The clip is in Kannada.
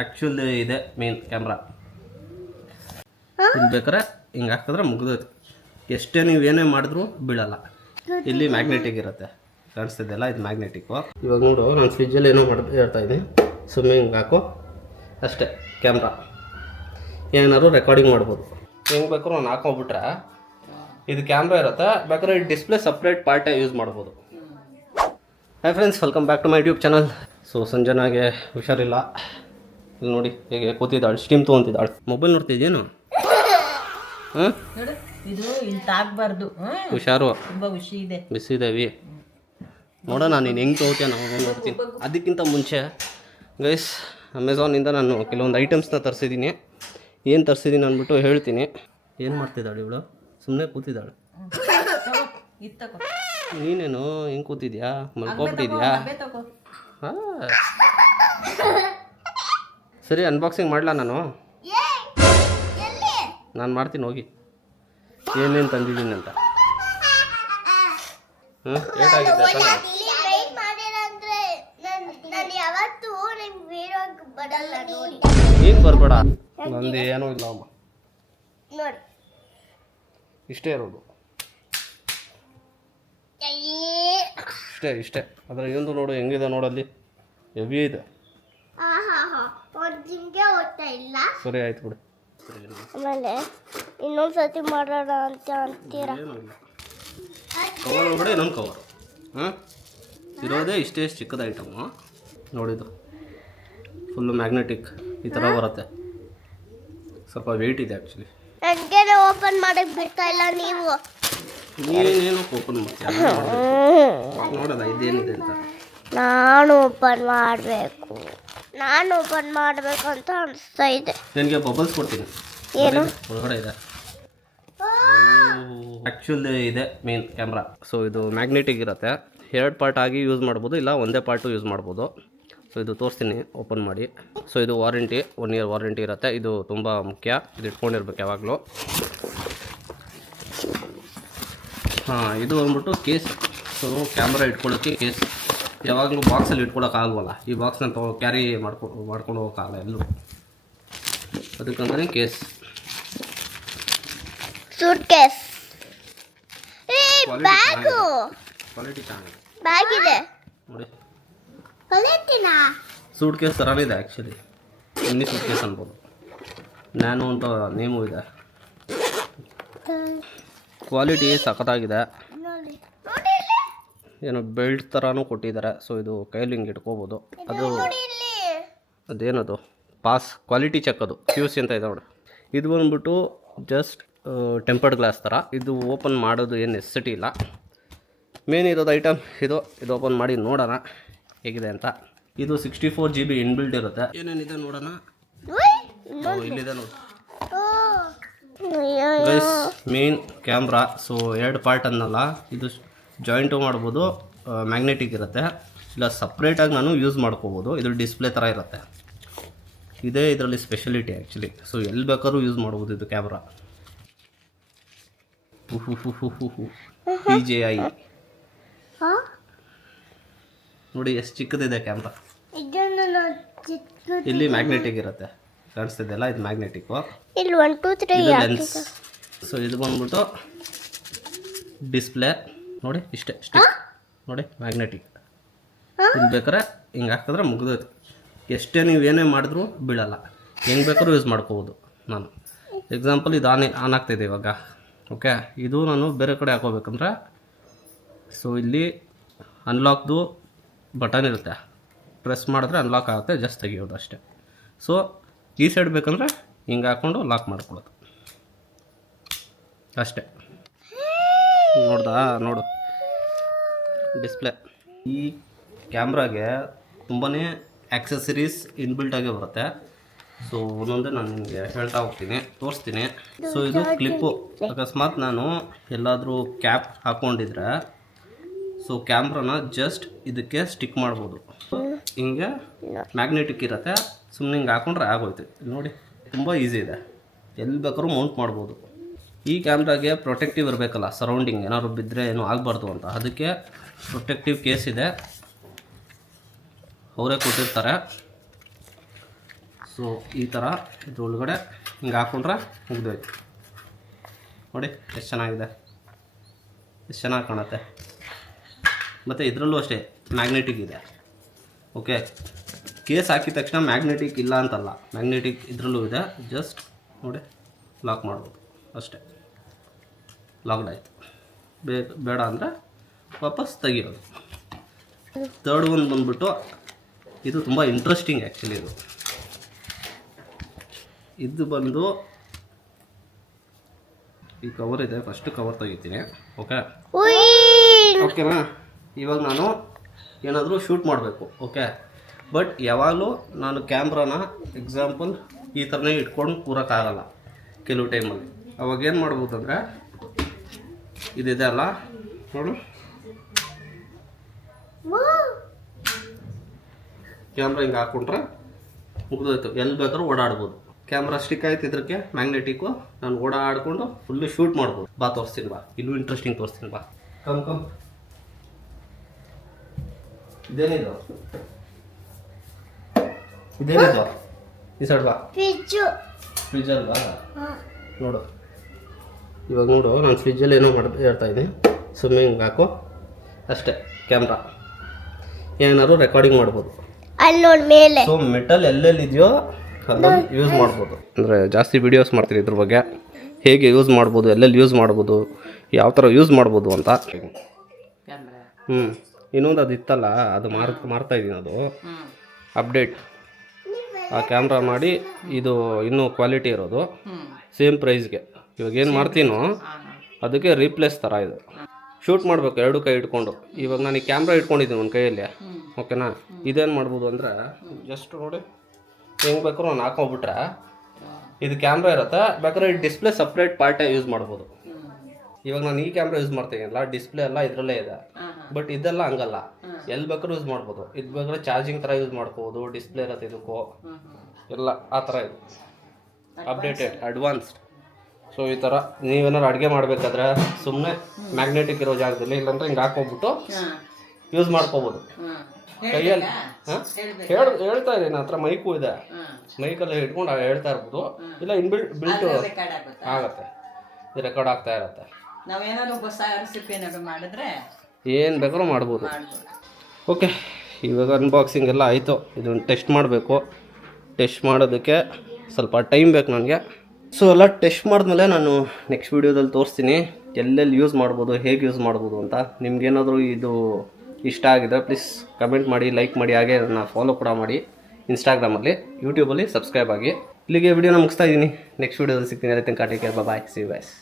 ಆ್ಯಕ್ಚುಲಿ ಇದೆ ಮೇನ್ ಕ್ಯಾಮ್ರಾ. ಇಲ್ಲಿ ಬೇಕಾರೆ ಹಿಂಗೆ ಹಾಕಿದ್ರೆ ಮುಗಿದೋಯ್ತು. ಎಷ್ಟೇ ನೀವು ಏನೇ ಮಾಡಿದ್ರೂ ಬೀಳಲ್ಲ. ಇಲ್ಲಿ ಮ್ಯಾಗ್ನೆಟಿಕ್ ಇರುತ್ತೆ, ಕಾಣಿಸ್ತಿದೆಯಲ್ಲ, ಇದು ಮ್ಯಾಗ್ನೆಟಿಕ್ಕು. ಇವಾಗ ನೋಡು, ನಾನು ಫ್ರಿಜ್ಜಲ್ಲಿ ಏನೋ ಹೇಳ್ತಾ ಇದ್ದೀನಿ, ಸುಮ್ಮನೆ ಹಿಂಗೆ ಹಾಕೋ ಅಷ್ಟೇ. ಕ್ಯಾಮ್ರಾ ಏನಾದ್ರು ರೆಕಾರ್ಡಿಂಗ್ ಮಾಡ್ಬೋದು. ಹೆಂಗೆ ಬೇಕಾದ್ರೂ ನಾನು ಹಾಕೊಂಡ್ಬಿಟ್ರೆ ಇದು ಕ್ಯಾಮ್ರಾ ಇರುತ್ತೆ. ಬೇಕಾದ್ರೆ ಈ ಡಿಸ್ಪ್ಲೇ ಸಪ್ರೇಟ್ ಪಾರ್ಟೇ ಯೂಸ್ ಮಾಡ್ಬೋದು. Hi friends, welcome back to my YouTube channel. So ಸಂಜನಾಗೆ ಹುಷಾರಿಲ್ಲ, ಇಲ್ಲಿ ನೋಡಿ ಹೇಗೆ ಕೂತಿದ್ದಾಳೆ, ಸ್ಟೀಮ್ ತೊಗೊತಿದ್ದಾಳೆ. ಮೊಬೈಲ್ ನೋಡ್ತಿದ್ದೇನು? ಹಾಂ, ಇದು ಇಲ್ಲಿ ತಾಗಬಾರ್ದು. ಹುಷಾರು, ತುಂಬ ಖುಷಿ ಇದೆ, ಬಿಸಿ ಇದ್ದೇವೆ. ನೋಡೋಣ ನೀನು ಹೆಂಗೆ ತೊಗೋತೀಯ, ನಾವು ನೋಡ್ತೀನಿ. ಅದಕ್ಕಿಂತ ಮುಂಚೆ ಗೈಸ್, ಅಮೆಝಾನಿಂದ ನಾನು ಕೆಲವೊಂದು ಐಟಮ್ಸ್ನ ತರಿಸಿದ್ದೀನಿ. ಏನು ತರಿಸಿದ್ದೀನಿ ಅಂದ್ಬಿಟ್ಟು ಹೇಳ್ತೀನಿ. ಏನು ಮಾಡ್ತಿದ್ದಾಳೆ ಇವಳು? ಸುಮ್ಮನೆ ಕೂತಿದ್ದಾಳೆ. ನೀನೇನು ಹೆಂಗೆ ಕೂತಿದ್ಯಾ? ಮಲ್ಕೊಬಿಟ್ಟಿದ್ಯಾ? ಹಾಂ, ಸರಿ, ಅನ್ಬಾಕ್ಸಿಂಗ್ ಮಾಡಲಾ? ನಾನು ಮಾಡ್ತೀನಿ, ಹೋಗಿ. ಏನೇನು ತಂದಿದ್ದೀನಿ ಅಂತ. ಏಟಾಗಿದೆ ಈಗ ಬರಬೇಡ, ನಂದು ಏನೂ ಇಲ್ಲ ಅಮ್ಮ, ಇಷ್ಟೇ ಇರೋದು, ಇಷ್ಟೇ. ಅದರ ಇನ್ನೊಂದು ನೋಡು ಹೆಂಗಿದೆ, ನೋಡಲ್ಲಿ ಹೆವಿ ಇದೆ. ಸರಿ ಆಯ್ತು ಬಿಡು. ಆಮೇಲೆ ಇನ್ನೊಂದು ಸರ್ತಿ ಮಾಡೋಣ ಅಂತ ಅಂತೀರಾ? ಕವರ್ ಒಳಗಡೆ ಇನ್ನೊಂದು ಕವರ್. ಹಾಂ, ಇರೋದೇ ಇಷ್ಟೇ ಚಿಕ್ಕದ ಐಟಮು. ನೋಡಿದ್ದು ಫುಲ್ಲು ಮ್ಯಾಗ್ನೆಟಿಕ್ ಈ ಥರ ಬರುತ್ತೆ. ಸ್ವಲ್ಪ ವೆಯ್ಟ್ ಇದೆ ಆ್ಯಕ್ಚುಲಿ. ನನಗೆ ಓಪನ್ ಮಾಡಕ್ಕೆ ಬಿಡ್ತಾ ಇಲ್ಲ ನೀವು. ನೀನೇನು ಓಪನ್ ಮಾಡ್ತೀಯ? ನೋಡೋದ ಇದೇನಿದೆ ಅಂತ. ನಾನು ಓಪನ್ ಮಾಡಬೇಕು ಅಂತ ಅನಿಸ್ತಾ ಇದೆ. ನಿನಗೆ ಬಬಲ್ಸ್ ಕೊಡ್ತೀನಿ. ಏನು ಒಳಗಡೆ ಇದೆ. ಆ್ಯಕ್ಚುಲಿ ಇದೆ ಮೇನ್ ಕ್ಯಾಮ್ರಾ. ಸೊ ಇದು ಮ್ಯಾಗ್ನೆಟಿಕ್ ಇರುತ್ತೆ. 2 ಪಾರ್ಟ್ ಆಗಿ ಯೂಸ್ ಮಾಡ್ಬೋದು, ಇಲ್ಲ ಒಂದೇ ಪಾರ್ಟು ಯೂಸ್ ಮಾಡ್ಬೋದು. ಸೊ ಇದು ತೋರಿಸ್ತೀನಿ ಓಪನ್ ಮಾಡಿ. ಸೊ ಇದು ವಾರಂಟಿ, 1 ಇಯರ್ ವಾರಂಟಿ ಇರುತ್ತೆ. ಇದು ತುಂಬ ಮುಖ್ಯ, ಇದು ಇಟ್ಕೊಂಡಿರ್ಬೇಕು ಯಾವಾಗಲೂ. ಹಾಂ, ಇದು ಬಂದ್ಬಿಟ್ಟು ಕೇಸ್. ಸೊ ಕ್ಯಾಮ್ರಾ ಇಟ್ಕೊಳ್ಳೋಕ್ಕೆ ಕೇಸ್. ಯಾವಾಗಲೂ ಬಾಕ್ಸಲ್ಲಿ ಇಟ್ಕೊಳ್ಳೋಕ್ಕಾಗಲ್ವಲ್ಲ, ಈ ಬಾಕ್ಸ್ನ ಕ್ಯಾರಿ ಮಾಡ್ಕೊಂಡು ಹೋಗೋಕ್ಕಾಗಲ್ಲ ಎಲ್ಲರೂ, ಅದಕ್ಕಂತಾನೆ ಕೇಸ್. ಸೂಟ್ಕೇಸ್. ಕ್ವಾಲಿಟಿ ಚೆನ್ನಾಗಿದೆ. ಬ್ಯಾಗ್ ಇದೆ ನೋಡಿ, ಹೊಲಿತೀನಾ? ಸೂಟ್ ಕೇಸ್ ಥರನೇ ಇದೆ ಆ್ಯಕ್ಚುಲಿ. ಇನ್ನಿ ಸೂಟ್ ಕೇಸ್ ಅನ್ಬೋದು. ನ್ಯಾನೋ ಅಂತ ನೇಮು ಇದೆ. ಕ್ವಾಲಿಟಿ ಸಖತ್ತಾಗಿದೆ. ಏನೋ ಬೆಲ್ಟ್ ಥರನೂ ಕೊಟ್ಟಿದ್ದಾರೆ. ಸೊ ಇದು ಕೈಯಲ್ಲಿ ಹಿಂಗೆ ಇಟ್ಕೋಬೋದು. ಅದೇನದು ಪಾಸ್ ಕ್ವಾಲಿಟಿ ಚೆಕ್, ಅದು QC ಅಂತ ಇದೆ ನೋಡಿ. ಇದು ಬಂದ್ಬಿಟ್ಟು ಜಸ್ಟ್ ಟೆಂಪರ್ಡ್ ಗ್ಲಾಸ್ ಥರ. ಇದು ಓಪನ್ ಮಾಡೋದು ಏನು ನೆಸೆಸಿಟಿ ಇಲ್ಲ. ಮೇನ್ ಇರೋದು ಐಟಮ್ ಇದು ಓಪನ್ ಮಾಡಿ ನೋಡೋಣ ಹೇಗಿದೆ ಅಂತ. ಇದು 64 GB ಇನ್ಬಿಲ್ಟ್ ಇರುತ್ತೆ. ಏನೇನಿದೆ ನೋಡೋಣ. ಇಲ್ಲಿದೆ ನೋಡಿ guys, main camera. So 2 part ಅನ್ನಲ್ಲ, ಇದು ಜಾಯಿಂಟು ಮಾಡ್ಬೋದು. ಮ್ಯಾಗ್ನೆಟಿಕ್ ಇರುತ್ತೆ, ಇಲ್ಲ ಸಪ್ರೇಟಾಗಿ ನಾನು ಯೂಸ್ ಮಾಡ್ಕೋಬೋದು. ಇದು ಡಿಸ್ಪ್ಲೇ ಥರ ಇರುತ್ತೆ. ಇದೇ ಇದರಲ್ಲಿ ಸ್ಪೆಷಲಿಟಿ ಆ್ಯಕ್ಚುಲಿ. ಸೊ ಎಲ್ಲಿ ಬೇಕಾದ್ರೂ ಯೂಸ್ ಮಾಡ್ಬೋದು ಇದು ಕ್ಯಾಮ್ರಾ. DJI ನೋಡಿ ಎಷ್ಟು ಚಿಕ್ಕದಿದೆ ಕ್ಯಾಮ್ರಾ. ಇಲ್ಲಿ ಮ್ಯಾಗ್ನೆಟಿಕ್ ಇರುತ್ತೆ, ಕಾಣಿಸ್ತಿದೆಯಲ್ಲ, ಇದು ಮ್ಯಾಗ್ನೆಟಿಕ್ಕು. ಇಲ್ಲಿ 1 2 3 ಲೆನ್ಸ್. ಸೊ ಇದು ಬಂದ್ಬಿಟ್ಟು ಡಿಸ್ಪ್ಲೇ ನೋಡಿ, ಇಷ್ಟೇ ಸ್ಟಿಕ್ ನೋಡಿ, ಮ್ಯಾಗ್ನೆಟಿಕ್. ಇದು ಬೇಕಾದ್ರೆ ಹಿಂಗೆ ಹಾಕಿದ್ರೆ ಮುಗಿದೋಯ್ತು. ಎಷ್ಟೇ ನೀವು ಏನೇ ಮಾಡಿದ್ರೂ ಬೀಳಲ್ಲ, ಹೆಂಗೆ ಬೇಕಾದ್ರೂ ಯೂಸ್ ಮಾಡ್ಕೋಬೋದು. ನಾನು ಎಕ್ಸಾಂಪಲ್ ಇದು ಆನ್ ಆಗ್ತಾಯಿದೆ ಇವಾಗ. ಓಕೆ, ಇದು ನಾನು ಬೇರೆ ಕಡೆ ಹಾಕೋಬೇಕಂದ್ರೆ, ಸೊ ಇಲ್ಲಿ ಅನ್ಲಾಕ್ದು ಬಟನ್ ಇರುತ್ತೆ, ಪ್ರೆಸ್ ಮಾಡಿದ್ರೆ ಅನ್ಲಾಕ್ ಆಗುತ್ತೆ, ಜಸ್ಟ್ ತೆಗಿಯೋದು ಅಷ್ಟೇ. ಸೊ ಈ ಸೈಡ್ ಬೇಕಂದರೆ ಹಿಂಗೆ ಹಾಕ್ಕೊಂಡು ಲಾಕ್ ಮಾಡ್ಕೊಳ್ಳೋದು ಅಷ್ಟೇ. ನೋಡು ಡಿಸ್ಪ್ಲೇ. ಈ ಕ್ಯಾಮ್ರಾಗೆ ತುಂಬಾ ಆಕ್ಸೆಸರೀಸ್ ಇನ್ಬಿಲ್ಟಾಗೆ ಬರುತ್ತೆ. ಸೊ ಒಂದೊಂದೇ ನಾನು ನಿಮಗೆ ಹೇಳ್ತಾ ಹೋಗ್ತೀನಿ, ತೋರಿಸ್ತೀನಿ. ಸೊ ಇದು ಕ್ಲಿಪ್ಪು. ಅಕಸ್ಮಾತ್ ನಾನು ಎಲ್ಲಾದರೂ ಕ್ಯಾಪ್ ಹಾಕ್ಕೊಂಡಿದ್ರೆ, ಸೊ ಕ್ಯಾಮ್ರಾನ ಜಸ್ಟ್ ಇದಕ್ಕೆ ಸ್ಟಿಕ್ ಮಾಡ್ಬೋದು. ಹಿಂಗೆ ಮ್ಯಾಗ್ನೆಟಿಕ್ ಇರುತ್ತೆ, ಸುಮ್ಮನೆ ಹಿಂಗೆ ಹಾಕ್ಕೊಂಡ್ರೆ ಆಗೋಯ್ತು. ನೋಡಿ, ತುಂಬ ಈಸಿ ಇದೆ, ಎಲ್ಲಿ ಬೇಕಾದ್ರೂ ಮೌಂಟ್ ಮಾಡ್ಬೋದು. ಈ ಕ್ಯಾಮ್ರಾಗೆ ಪ್ರೊಟೆಕ್ಟಿವ್ ಇರಬೇಕಲ್ಲ, ಸರೌಂಡಿಂಗ್ ಏನಾದ್ರು ಬಿದ್ದರೆ ಏನೂ ಆಗಬಾರ್ದು ಅಂತ. ಅದಕ್ಕೆ ಪ್ರೊಟೆಕ್ಟಿವ್ ಕೇಸ್ ಇದೆ, ಅವರೇ ಕೊಟ್ಟಿರ್ತಾರೆ. ಸೊ ಸೊ ಈ ಥರ ಇದ್ರೊಳಗಡೆ ಹಿಂಗೆ ಹಾಕ್ಕೊಂಡ್ರೆ ಮುಗ್ದೋಯ್ತು. ನೋಡಿ ಎಷ್ಟು ಚೆನ್ನಾಗಿದೆ, ಎಷ್ಟು ಚೆನ್ನಾಗಿ ಕಾಣುತ್ತೆ. ಮತ್ತು ಇದರಲ್ಲೂ ಅಷ್ಟೇ ಮ್ಯಾಗ್ನೆಟಿಕ್ ಇದೆ. ಓಕೆ, ಕೇಸ್ ಹಾಕಿದ ತಕ್ಷಣ ಮ್ಯಾಗ್ನೆಟಿಕ್ ಇಲ್ಲ ಅಂತಲ್ಲ, ಮ್ಯಾಗ್ನೆಟಿಕ್ ಇದರಲ್ಲೂ ಇದೆ. ಜಸ್ಟ್ ನೋಡಿ ಲಾಕ್ ಮಾಡ್ಬೋದು ಅಷ್ಟೇ. ಲಾಕ್ಡ್ ಆಯಿತು. ಬೇಡ ಅಂದರೆ ವಾಪಸ್ ತೆಗಿಯೋದು. ತರ್ಡ್ ಒಂದು ಬಂದ್ಬಿಟ್ಟು ಇದು ತುಂಬ ಇಂಟ್ರೆಸ್ಟಿಂಗ್ ಆ್ಯಕ್ಚುಲಿ. ಇದು ಬಂದು ಈ ಕವರ್ ಇದೆ, ಫಸ್ಟ್ ಕವರ್ ತೆಗಿತೀನಿ. ಓಕೆನಾ? ಇವಾಗ ನಾನು ಏನಾದರೂ ಶೂಟ್ ಮಾಡಬೇಕು. ಓಕೆ, ಬಟ್ ಯಾವಾಗಲೂ ನಾನು ಕ್ಯಾಮ್ರಾನ ಎಕ್ಸಾಂಪಲ್ ಈ ಥರನೇ ಇಟ್ಕೊಂಡು ಕೂರೋಕ್ಕಾಗಲ್ಲ ಕೆಲವು ಟೈಮಲ್ಲಿ. ಅವಾಗ ಏನು ಮಾಡ್ಬೋದು ಅಂದರೆ ಇದಿದೆ ಅಲ್ಲ, ನೋಡು, ಕ್ಯಾಮ್ರಾ ಹಿಂಗೆ ಹಾಕ್ಕೊಂಡ್ರೆ ಮುಗಿದೋಯ್ತು. ಎಲ್ಲಿ ಬೇಕಾದ್ರೂ ಓಡಾಡ್ಬೋದು. ಕ್ಯಾಮ್ರಾ ಸ್ಟಿಕ್ ಆಯ್ತು ಇದಕ್ಕೆ ಮ್ಯಾಗ್ನೆಟಿಕ್ಕು. ನಾನು ಓಡಾಡಿಕೊಂಡು ಫುಲ್ಲು ಶೂಟ್ ಮಾಡ್ಬೋದು. ಬಾ ತೋರಿಸ್ತೀನಿ, ಬಾ, ಇಲ್ಲೂ ಇಂಟ್ರೆಸ್ಟಿಂಗ್ ತೋರಿಸ್ತೀನಿ, ಬಾ. ಕಮ್ ಇದೇನಿದು ಈ ಸೈಡ್ ಬಾ. ಫ್ರಿಜ್ಜಲ್ಲಿ ಬಾ, ನೋಡು. ಇವಾಗ ನೋಡು, ನಾನು ಫ್ರಿಜ್ಜಲ್ಲಿ ಏನೋ ಹೇಳ್ತಾ ಇದ್ದೀನಿ. ಸುಮ್ಮನೆ ಹಿಂಗೆ ಹಾಕು ಅಷ್ಟೇ. ಕ್ಯಾಮ್ರಾ ಏನಾದ್ರು ರೆಕಾರ್ಡಿಂಗ್ ಮಾಡ್ಬೋದು. ಅಲ್ಲಿ ನೋಡಿ ಮೇಲೆ. ಸೊ ಮೆಟಲ್ ಎಲ್ಲೆಲ್ಲಿದೆಯೋ ಅದನ್ನು ಯೂಸ್ ಮಾಡ್ಬೋದು. ಅಂದರೆ ಜಾಸ್ತಿ ವೀಡಿಯೋಸ್ ಮಾಡ್ತೀನಿ ಇದ್ರ ಬಗ್ಗೆ, ಹೇಗೆ ಯೂಸ್ ಮಾಡ್ಬೋದು, ಎಲ್ಲೆಲ್ಲಿ ಯೂಸ್ ಮಾಡ್ಬೋದು, ಯಾವ ಥರ ಯೂಸ್ ಮಾಡ್ಬೋದು ಅಂತ. ಇನ್ನೊಂದು ಅದು ಇತ್ತಲ್ಲ, ಅದು ಮಾರ್ತಾಯಿದ್ದೀನಿ. ಅದು ಅಪ್ಡೇಟ್ ಆ ಕ್ಯಾಮ್ರಾ ಮಾಡಿ ಇದು ಇನ್ನೂ ಕ್ವಾಲಿಟಿ ಇರೋದು ಸೇಮ್ ಪ್ರೈಸ್ಗೆ. ಇವಾಗ ಏನು ಮಾಡ್ತೀನೋ ಅದಕ್ಕೆ ರೀಪ್ಲೇಸ್ ಥರ ಇದು. ಶೂಟ್ ಮಾಡಬೇಕು ಎರಡು ಕೈ ಇಟ್ಕೊಂಡು. ಇವಾಗ ನಾನು ಈ ಕ್ಯಾಮ್ರಾ ಇಟ್ಕೊಂಡಿದ್ದೀನಿ ಒಂದು ಕೈಯಲ್ಲಿ. ಓಕೆನಾ? ಇದೇನು ಮಾಡ್ಬೋದು ಅಂದರೆ ಜಸ್ಟ್ ನೋಡಿ ಹೆಂಗೆ ಬೇಕಾದ್ರೂ ನಾನು ಹಾಕೊಂಡ್ಬಿಟ್ರೆ ಇದು ಕ್ಯಾಮ್ರಾ ಇರುತ್ತೆ. ಬೇಕಾದ್ರೆ ಈ ಡಿಸ್ಪ್ಲೇ ಸಪ್ರೇಟ್ ಪಾರ್ಟೇ ಯೂಸ್ ಮಾಡ್ಬೋದು. ಇವಾಗ ನಾನು ಈ ಕ್ಯಾಮ್ರಾ ಯೂಸ್ ಮಾಡ್ತೀನಿಲ್ಲ, ಡಿಸ್ಪ್ಲೇ ಎಲ್ಲ ಇದರಲ್ಲೇ ಇದೆ. ಬಟ್ ಇದೆಲ್ಲ ಹಂಗಲ್ಲ, ಎಲ್ಲಿ ಬೇಕಾದ್ರೂ ಯೂಸ್ ಮಾಡ್ಬೋದು. ಇದು ಬೇಕಾದ್ರೆ ಚಾರ್ಜಿಂಗ್ ಥರ ಯೂಸ್ ಮಾಡ್ಬೋದು. ಡಿಸ್ಪ್ಲೇ ಇರುತ್ತೆ ಇದಕ್ಕೂ ಎಲ್ಲ ಆ ಥರ ಇದು ಅಪ್ಡೇಟೆಡ್ ಅಡ್ವಾನ್ಸ್ಡ್. ಸೊ ಈ ಥರ ನೀವೇನಾದ್ರು ಅಡುಗೆ ಮಾಡಬೇಕಾದ್ರೆ ಸುಮ್ಮನೆ ಮ್ಯಾಗ್ನೆಟಿಕ್ ಇರೋ ಜಾಗದಲ್ಲಿ, ಇಲ್ಲಾಂದ್ರೆ ಹಿಂಗೆ ಹಾಕೊಂಡ್ಬಿಟ್ಟು ಯೂಸ್ ಮಾಡ್ಕೋಬೋದು ಕೈಯಲ್ಲಿ. ಹೇಳ್ತಾ ಇದ್ದೀನಿ, ಹತ್ರ ಮೈಕು ಇದೆ, ಮೈಕಲ್ಲಿ ಇಟ್ಕೊಂಡು ಹೇಳ್ತಾ ಇರ್ಬೋದು. ಇಲ್ಲ ಬಿಲ್ಟ್ ಆಗುತ್ತೆ, ಇದು ರೆಕಾರ್ಡ್ ಆಗ್ತಾ ಇರುತ್ತೆ. ಏನು ಬೇಕಾದ್ರೂ ಮಾಡ್ಬೋದು. ಓಕೆ, ಇವಾಗ ಅನ್ಬಾಕ್ಸಿಂಗ್ ಎಲ್ಲ ಆಯಿತು. ಇದನ್ನು ಟೆಸ್ಟ್ ಮಾಡಬೇಕು. ಟೆಸ್ಟ್ ಮಾಡೋದಕ್ಕೆ ಸ್ವಲ್ಪ ಟೈಮ್ ಬೇಕು ನನಗೆ. ಸೊ ಎಲ್ಲ ಟೆಸ್ಟ್ ಮಾಡಿದ್ಮೇಲೆ ನಾನು ನೆಕ್ಸ್ಟ್ ವೀಡಿಯೋದಲ್ಲಿ ತೋರಿಸ್ತೀನಿ ಎಲ್ಲೆಲ್ಲಿ ಯೂಸ್ ಮಾಡ್ಬೋದು, ಹೇಗೆ ಯೂಸ್ ಮಾಡ್ಬೋದು ಅಂತ. ನಿಮ್ಗೇನಾದರೂ ಇದು ಇಷ್ಟ ಆಗಿದ್ರೆ ಪ್ಲೀಸ್ ಕಮೆಂಟ್ ಮಾಡಿ, ಲೈಕ್ ಮಾಡಿ, ಹಾಗೆ ನನ್ನ ಫಾಲೋ ಕೂಡ ಮಾಡಿ ಇನ್ಸ್ಟಾಗ್ರಾಮಲ್ಲಿ, ಯೂಟ್ಯೂಬಲ್ಲಿ ಸಬ್ಸ್ಕ್ರೈಬ್ ಆಗಿ. ಇಲ್ಲಿಗೆ ವಿಡಿಯೋನ ಮುಗಿಸ್ತಾ ಇದ್ದೀನಿ. ನೆಕ್ಸ್ಟ್ ವೀಡಿಯೋದಲ್ಲಿ ಸಿಗ್ತೀನಿ. Take care, bye, see you guys.